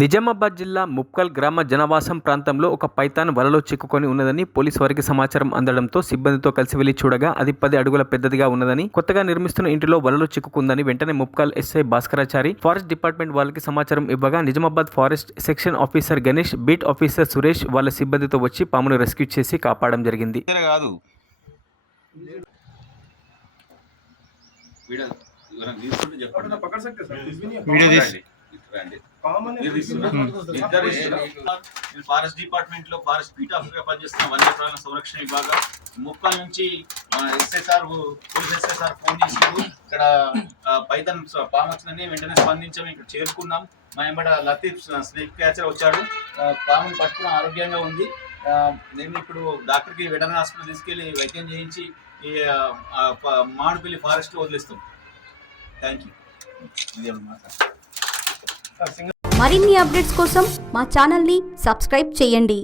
నిజామాబాద్ జిల్లా ముప్కల్ గ్రామ జనవాసం ప్రాంతంలో ఒక పైథాన్ వలలో చిక్కుకొని ఉన్నదని పోలీసు వారికి సమాచారం అందడంతో సిబ్బందితో కలిసి వెళ్లి చూడగా అది 10 అడుగుల పెద్దదిగా ఉన్నదని, కొత్తగా నిర్మిస్తున్న ఇంటిలో వలలో చిక్కుకుందని వెంటనే Mupkal SI Bhaskarachari forest department వాళ్ళకి సమాచారం ఇవ్వగా Nizamabad forest section officer Ganesh, beat officer Suresh వాళ్ళ సిబ్బందితో వచ్చి పామును రెస్క్యూ చేసి కాపాడడం జరిగింది. ఫారెస్ట్ డిపార్ట్మెంట్ లో ఫారెస్ట్ బీట్ ఆఫీసర్ గా పనిచేస్తున్న వన్యప్రాణుల సంరక్షణ విభాగం ముప్పాల నుంచి ఎస్ఎస్ఆర్ పోలీస్ ఎస్ఎస్ఆర్ ఫోన్ చేసి ఇక్కడ పైథాన్ పాము వచ్చిందని వెంటనే స్పందించాము. ఇక్కడ చేరుకున్నాం. మా ఎంబడ లతీఫ్ స్నేక్ క్యాచర్ వచ్చాడు. పాముని పట్టుకుని ఆరోగ్యంగా ఉంది. నేను ఇప్పుడు డాక్టర్కి వెటర్నరీ హాస్పిటల్ తీసుకెళ్లి వైద్యం చేయించి ఈ మామిడిపల్లి ఫారెస్ట్ వదిలేస్తాం. Thank you. మరిన్ని అప్డేట్స్ కోసం మా ఛానల్ని సబ్స్క్రైబ్ చేయండి.